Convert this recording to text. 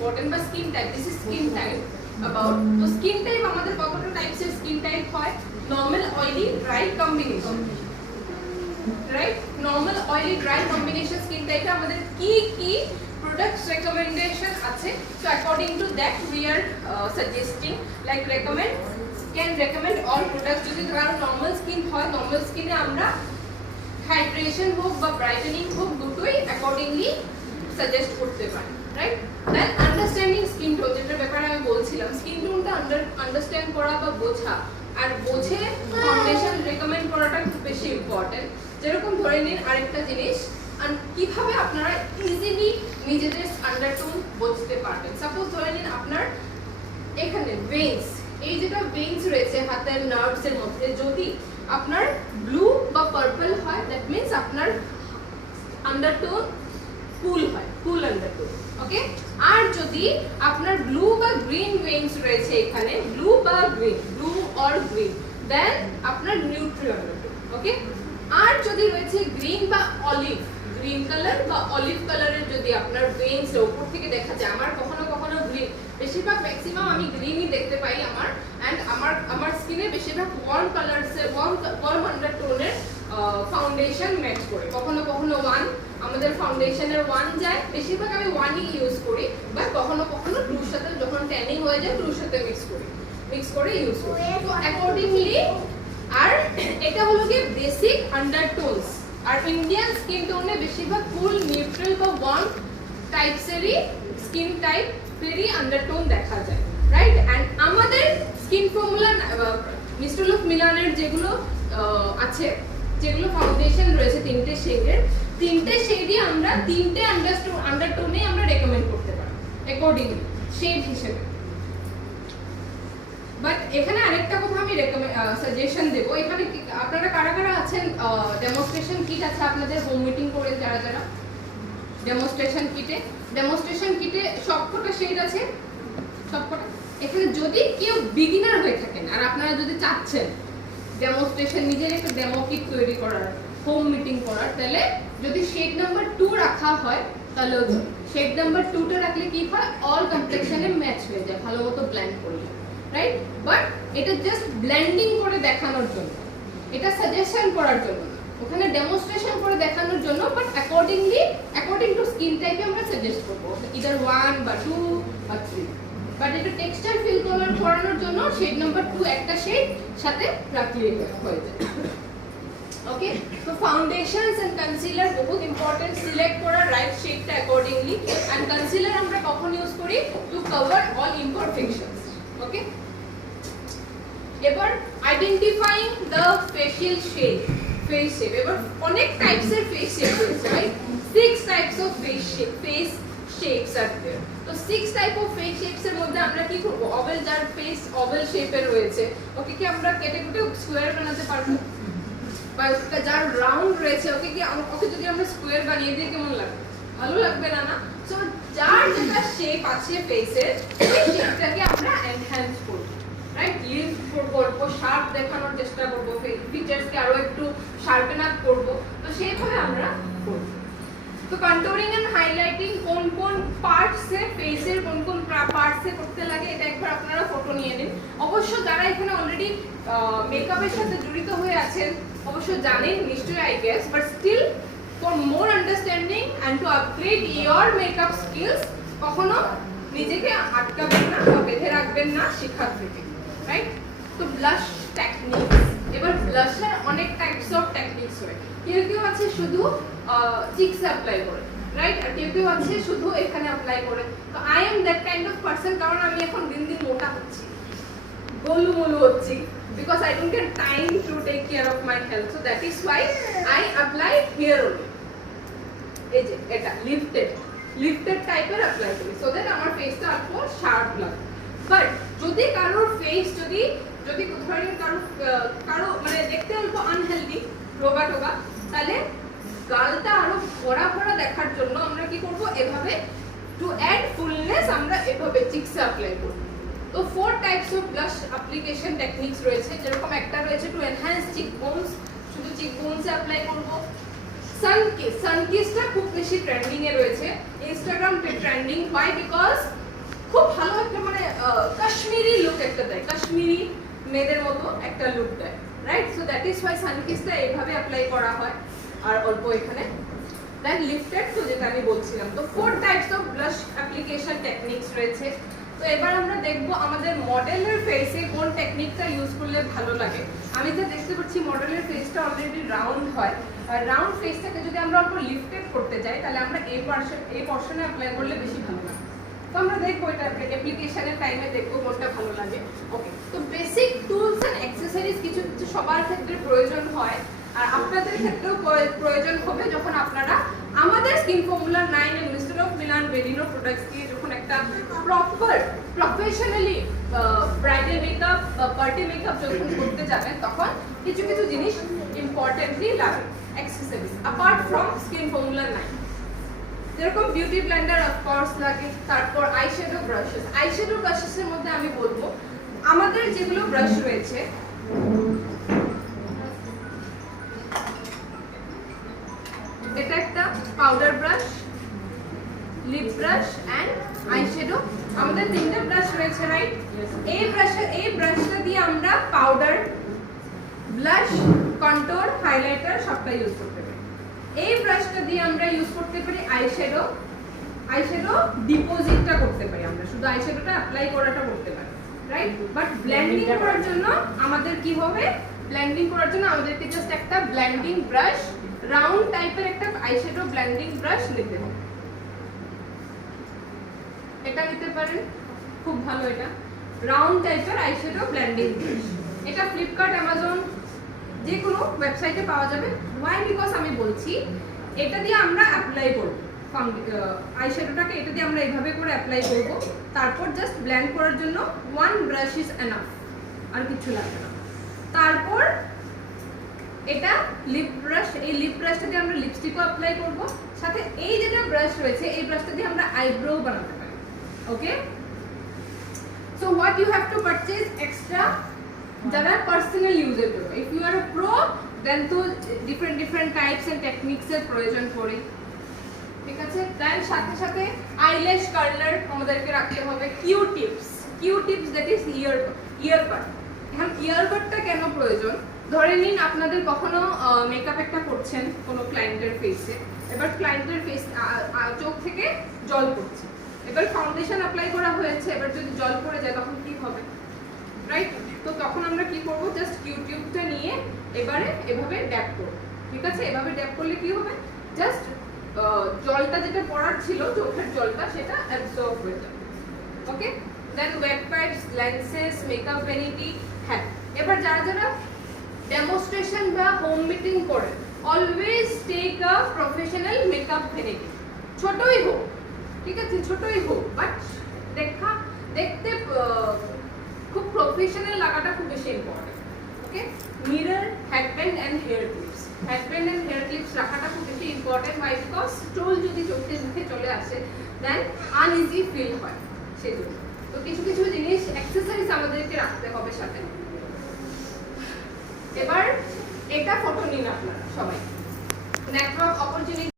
Important বা skin type, this is skin type about. তো skin type আমাদের কতটা টাইপসের স্কিন টাইপ হয়? Normal, oily, dry combination, right? Normal, oily, dry combination skin টাইপে আমাদের কি কি products recommendation আছে? So according to that we are suggesting like can recommend all products. যদি কারো নরমাল স্কিন হয়, নরমাল স্কিনে আমরা হাইড্রেশন হোক বা ব্রাইটেনিং হোক দুটোই অ্যাকর্ডিংলি সাজেস্ট করতে পারি, রাইট? দেন আন্ডারস্ট্যান্ডিং স্কিন টোন, যেটার ব্যাপারে আমি বলছিলাম, স্কিন টোনটা আন্ডারস্ট্যান্ড করা বা বোঝা আর বুঝে ফাউন্ডেশন রেকমেন্ড করাটা খুব বেশি ইম্পর্টেন্ট। যেরকম ধরে নিন আরেকটা জিনিস, কিভাবে আপনারা ইজিলি নিজেদের আন্ডারটোন বুঝতে পারবেন। সাপোজ ধরে নিন আপনার এখানে ভেইনস, এই যেটা ভেইনস রয়েছে হাতের নার্ভস এর মধ্যে, যদি আপনার ব্লু বা পার্পল হয় দ্যাট মিন্স আপনার আন্ডারটোন কুল হয়, কুল আন্ডারটোন, ওকে? আর যদি আপনার ব্লু বা গ্রিন ভেইনস রয়েছে এখানে, ব্লু বা গ্রিন, ব্লু অর গ্রিন, দেন আপনার নিউট্রাল আন্ডারটোন, ওকে? আর যদি রয়েছে গ্রিন বা অলিভ, গ্রিন কালার বা অলিভ কালারের যদি আপনার ভেইনস উপর থেকে দেখা যায়, আমার কখনো কখনো গ্রিন, বেশিরভাগ ম্যাক্সিমাম আমি গ্রিনই দেখতে পাই আমার, এন্ড আমার স্কিনে বেশিরভাগ ওয়ার্ম কালারসের ওয়ার্ম আন্ডারটোনের ফাউন্ডেশন ম্যাচ করে। কখনো কখনো আমাদের ফাউন্ডেশনের যায়, বেশিরভাগ আমি ওয়ানই ইউজ করি, বা কখনো কখনো ব্লুর সাথে যখন ট্যানিং হয়ে যায় ব্লুর সাথে মিক্স করে ইউজ করি। তো অ্যাকর্ডিংলি, আর এটা হলো কি বেসিক আন্ডারটোনস। আর ইন্ডিয়ান স্কিন টোনে বেশিরভাগ কুল, নিউট্রাল বা ওয়ার্ম টাইপসেরই স্কিন টাইপেরই আন্ডারটোন দেখা যায়, রাইট? অ্যান্ড আমাদের স্কিন ফর্মুলা মিস্টার লুক মিলানের যেগুলো আছে, যেগুলো ফাউন্ডেশন রয়েছে তিনটে শেডই আমরা তিনটে আন্ডারটোনে আমরা রেকমেন্ড করতে পারি অ্যাকর্ডিংলি শেড হিসেবে। বাট এখানে আরেকটা কথা আমি সাজেশন দেব, এখানে আপনারা কারা কারা আছেন ডেমনস্ট্রেশন কিট আছে আপনাদের হোম মিটিং করে, যারা ডেমনস্ট্রেশন কিটে সবকটা শেড আছে, সবকটা। এখানে যদি কেউ বিগিনার হয়ে থাকেন আর আপনারা যদি চাচ্ছেন ডেমনস্ট্রেশন, নিজের একটা ডেমো কিট তৈরি করার, হোম মিটিং করার, তাহলে যদি শেড নাম্বার 2 রাখা হয় তাহলে শেড নাম্বার 2টা রাখলে কি হয়, অল কমপ্লেক্সনে ম্যাচ হয়ে যায় ভালো মতো ব্লেন্ড করলে, রাইট? বাট এটা জাস্ট ব্লেন্ডিং করে দেখানোর জন্য, এটা সাজেশন করার জন্য, ওখানে ডেমনস্ট্রেশন করে দেখানোর জন্য, বাট অ্যাকর্ডিং টু স্কিন টাইপে আমরা সাজেস্ট করব ইদার 1 বা 2 বা 3। বাট এটা টেক্সচার ফিল করানোর জন্য শেড নাম্বার 2 একটা শেড সাথে রাখলেই হয়ে যায়, ওকে? তো ফাউন্ডেশনস এন্ড কনসিলার বহুত ইম্পর্টেন্ট, সিলেক্ট করা রাইট শেডটা অ্যাকর্ডিংলি। এন্ড কনসিলার আমরা কখন ইউজ করি? To cover all imperfections, okay? এবার identifying the facial shape, face shape. এবার অনেক টাইপসের ফেস শেপ রয়েছে, right? 6 types of face shapes are there. তো 6 টাইপ অফ ফেস শেপস এর মধ্যে আমরা কি করব? ওভাল, যার ফেস ওভাল শেপের রয়েছে, ওকে কি আমরা কেটে কেটে স্কোয়ার বানাতে পারবো? বা যার রাউন্ড রয়েছে, ওকে যদি আমরা স্কোয়ার বানিয়ে দিই কেমন লাগবে? ভালো লাগবে না, না? সো যার যেটা শেপ আছে ফেসের, সেই শেপটাকে আমরা এনহ্যান্স করব, রাইট? লিফট করব, শার্প দেখানোর চেষ্টা করব, ফিচারসকে আরো একটু শার্পেন আপ করব। তো সেইভাবে আমরা করব। তো কন্টুরিং এন্ড হাইলাইটিং কোন কোন পার্টসে, ফেসের কোন কোন পার্টসে করতে লাগে, এটা একবার আপনারা ফটো নিয়ে নিন। অবশ্য যারা এখানে অলরেডি মেকআপের সাথে জড়িত হয়ে আছেন অবশ্য জানেন নিশ্চয়ই, I guess, but still for more understanding and to upgrade your makeup skills, কখনো নিজেকে আটকাবেন না বা বেঁধে রাখবেন না শেখার থেকে, রাইট? তো ব্লাশ টেকনিক্স, এবার ব্লাশের অনেক টাইপস অফ টেকনিক্স হয়। কেউ আছে শুধু চিকস অ্যাপ্লাই করে, রাইট? আর কেউ আছে শুধু এখানে অ্যাপ্লাই করে। তো I am that kind of person, কারণ আমি এখন দিন দিন মোটা হচ্ছি, গোলু হচ্ছি, because I don't get time to take care of my health, so that is why I apply here only. এই যে এটা লিফটেড টাইপের অ্যাপ্লাই করি, so that আমার ফেসটা আরো শার্প লাগে। বাট যদি কারোর ফেস যদি ধরেন কারো মানে দেখতে অল্প আনহেলদি, রোগা, তাহলে গালটা আরো ভরা দেখার জন্য আমরা কি করব? এভাবে টু অ্যাড ফুলনেস আমরা এভাবে চিকস অ্যাপ্লাই করব। তো 4 types of blush application techniques রয়েছে, যেরকম একটা রয়েছে টু এনহ্যান্স চিকবোনস, শুধু চিকবোনসে অ্যাপ্লাই করব। সানকিসটা খুব বেশি ট্রেন্ডিং এ রয়েছে, ইনস্টাগ্রাম ট্রেন্ডিং। Why? Because খুব ভালো একটা মানে কাশ্মীরি লুক একটা দেয়, কাশ্মীরি মেয়েদের মতো একটা লুক দেয়, right? So that is why সানকিসটা এইভাবে অ্যাপ্লাই করা হয়। আর অল্প এখানে দেন লিফটেড, তো যেটা আমি বলছিলাম, তো 4 types of blush application techniques রয়েছে। তো এবার আমরা দেখবো আমাদের মডেলের ফেসে কোন টেকনিকটা ইউজ করলে ভালো লাগে। আমি যা দেখতে পাচ্ছি মডেলের ফেসটা অলরেডি রাউন্ড হয়, আর রাউন্ড ফেসটাকে যদি আমরা অল্প লিফটেড করতে যাই তাহলে আমরা এই পর্শনে অ্যাপ্লাই করলে বেশি ভালো লাগে। তো আমরা দেখবো এটা অ্যাপ্লিকেশনের টাইমে দেখবো কোনটা ভালো লাগে। ওকে, তো বেসিক টুলস এন্ড অ্যাক্সেসরিজ কিছু কিছু সবার ক্ষেত্রে প্রয়োজন হয়, আর আপনাদের ক্ষেত্রেও প্রয়োজন হবে যখন আপনারা আমাদের skin formula 9 and mister of Milan Bellino products দিয়ে যখন একটা প্রপার প্রফেশনালি ব্রাইডাল মেকআপ বা পার্টি মেকআপ যখন করতে যাবেন, তখন কিছু কিছু জিনিস ইম্পর্টেন্টলি লাগে accessories apart from skin formula 9। যেরকম বিউটি ব্লেন্ডার অফ কোর্স লাগে, তারপর আইশ্যাডো ব্রাশেসের মধ্যে আমি বলবো আমাদের যেগুলো ব্রাশ রয়েছে, এটা একটা powder brush, lip brush and eyeshadow, আমাদের তিনটে ব্রাশ রয়েছে, রাইট? এই ব্রাশটা দিয়ে আমরা পাউডার, ব্লাশ, কন্ট্যুর, হাইলাইটার সবটা ইউজ করতে পারি। এই ব্রাশটা দিয়ে আমরা ইউজ করতে পারি আইশ্যাডো ডিপোজিটটা করতে পারি, আমরা শুধু আইশ্যাডোটা অ্যাপ্লাই করাটা করতে পারি, রাইট? বাট ব্লেন্ডিং করার জন্য আমাদের কি হবে, ব্লেন্ডিং করার জন্য আমাদেরকে জাস্ট একটা ব্লেন্ডিং ব্রাশ, রাউন্ড টাইপের একটা আইশ্যাডো ব্লেন্ডিং ব্রাশ নিতে হবে। এটা নিতে পারেন, খুব ভালো, এটা রাউন্ড টাইপের আইশ্যাডো ব্লেন্ডিং ব্রাশ। এটা ফ্লিপকার্ট, অ্যামাজন যে কোনো ওয়েবসাইটে পাওয়া যাবে। ওয়াই? বিকজ আমি বলছি এটা দিয়ে আমরা অ্যাপ্লাই করব আইশ্যাডোটাকে, এটা দিয়ে আমরা এইভাবে করে অ্যাপ্লাই করব, তারপর জাস্ট ব্লেন্ড করার জন্য ওয়ান ব্রাশ ইজ এনাফ, আর কিছু লাগবে না। তারপর এটা লিপ ব্রাশ, এই লিপ ব্রাশটা দিয়ে আমরা লিপস্টিকও অ্যাপ্লাই করব, সাথে এই যেটা ব্রাশ রয়েছে এই ব্রাশটা দিয়ে আমরা আইব্রো বানাতে পারি। Okay, so what you have to purchase extra, যারা পার্সোনাল ইউজের জন্য। If you are a pro then তো ডিফারেন্ট টাইপস এন্ড টেকনিক্স এর প্রয়োজন পড়ে, ঠিক আছে? দেন সাথে সাথে আইল্যাশ কার্লার আমাদেরকে রাখতে হবে, Q tips that is earbud. এখন ইয়ারবাডটা কেন প্রয়োজন? ধরে নিন আপনাদের কখনো মেকআপ একটা করছেন কোনো ক্লায়েন্টের ফেসে, এবার ক্লায়েন্টের ফেস চোখ থেকে জল পড়ছে, এবার ফাউন্ডেশন অ্যাপ্লাই করা হয়েছে, এবার যদি জল পড়ে যায় তখন কি হবে, রাইট? তো তখন আমরা কি করব, জাস্ট কিউ টিউবটা নিয়ে এবারে এভাবে ড্যাপ করব, ঠিক আছে? এভাবে ড্যাপ করলে কি হবে, জাস্ট জলটা যেটা পড়ার ছিল চোখের জলটা সেটা অ্যাবসর্ব হয়ে যাবে। Okay, then wet pads, lenses, makeup vanity. হ্যাঁ, এবার যারা ডেমনস্ট্রেশন বা হোম মিটিং করেন, always take a professional makeup vanity, ছোটই হোক, ঠিক আছে? ছোটই হোক, বাট দেখতে খুব প্রফেশনাল লাগাটা খুব বেশি important. Okay, mirror, headband and hair clips, রাখাটা খুব বেশি ইম্পর্টেন্ট। ওয়াই? বিকজ স্টোল যদি চোখে মুখে চলে আসে দেন আনইজি ফিল হয়, সেজন্য। তো কিছু কিছু জিনিস অ্যাক্সেসরিজ আমাদেরকে রাখতে হবে সাথে। এবার এটা ফটো নিন আপনারা সবাই, নেটওয়ার্ক অপরচুনিটি